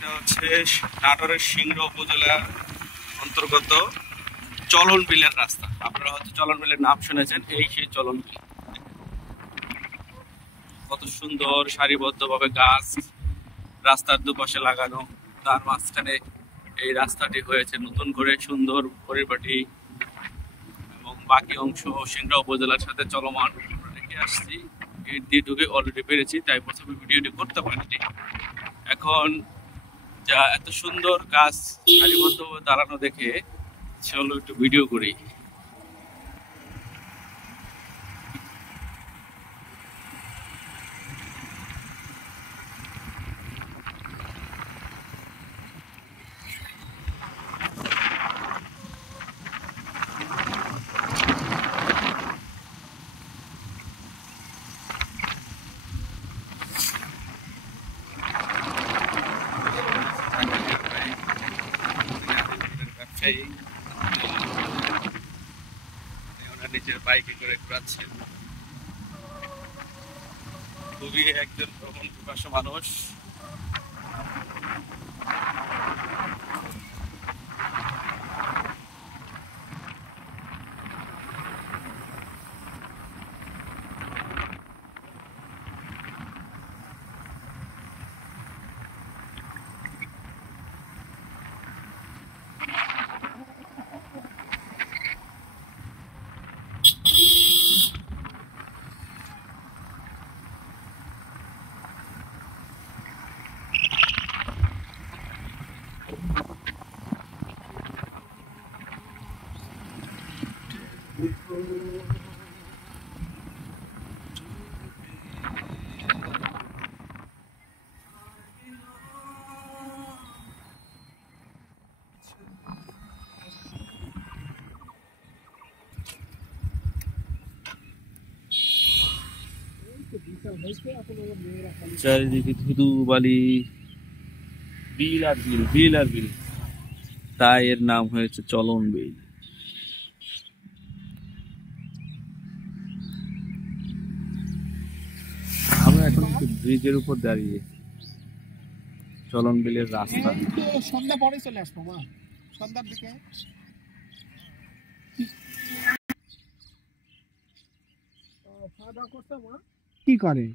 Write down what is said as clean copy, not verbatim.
এটা হচ্ছে নাটোরের সিংড়া উপজেলার অন্তর্গত চলন বিলের রাস্তা। আপনারা হয়তো চলন বিলের নাম শুনেছেন, এই সেই চলন বিল। কত সুন্দর সারিবদ্ধভাবে গাছ রাস্তার দুপাশে লাগানো, তার মাঝখানে এই রাস্তাটি হয়েছে নতুন করে সুন্দর পরিপাটি, এবং বাকি অংশ সিংড়া উপজেলার সাথে চলমান। আমরা রেখে আসছি, গেট দিয়ে ঢুকে অলরেডি পেরেছি, তাই প্রথমে ভিডিওটি করতে পারিনি। এখন যা এত সুন্দর গাছ সারিবদ্ধভাবে দাঁড়ানো দেখে চলো একটু ভিডিও করি। ব্যবসায়ী ওনার নিজের বাইকে করে ঘুরাচ্ছে। খুবই একজন ভ্রমণ পিপাসু মানুষ। চারিদিকে ধুধু বালি, বিল আর বিল, বিল আর বিল, তাই এর নাম হয়েছে চলন বিল। আমরা এখন ব্রিজের উপর দাঁড়িয়ে, চলন বিলের রাস্তা। সন্ধ্যা পরে চলে আসবো মা, সন্ধ্যার দিকে। খাওয়া দাওয়া করতে মা কি করে?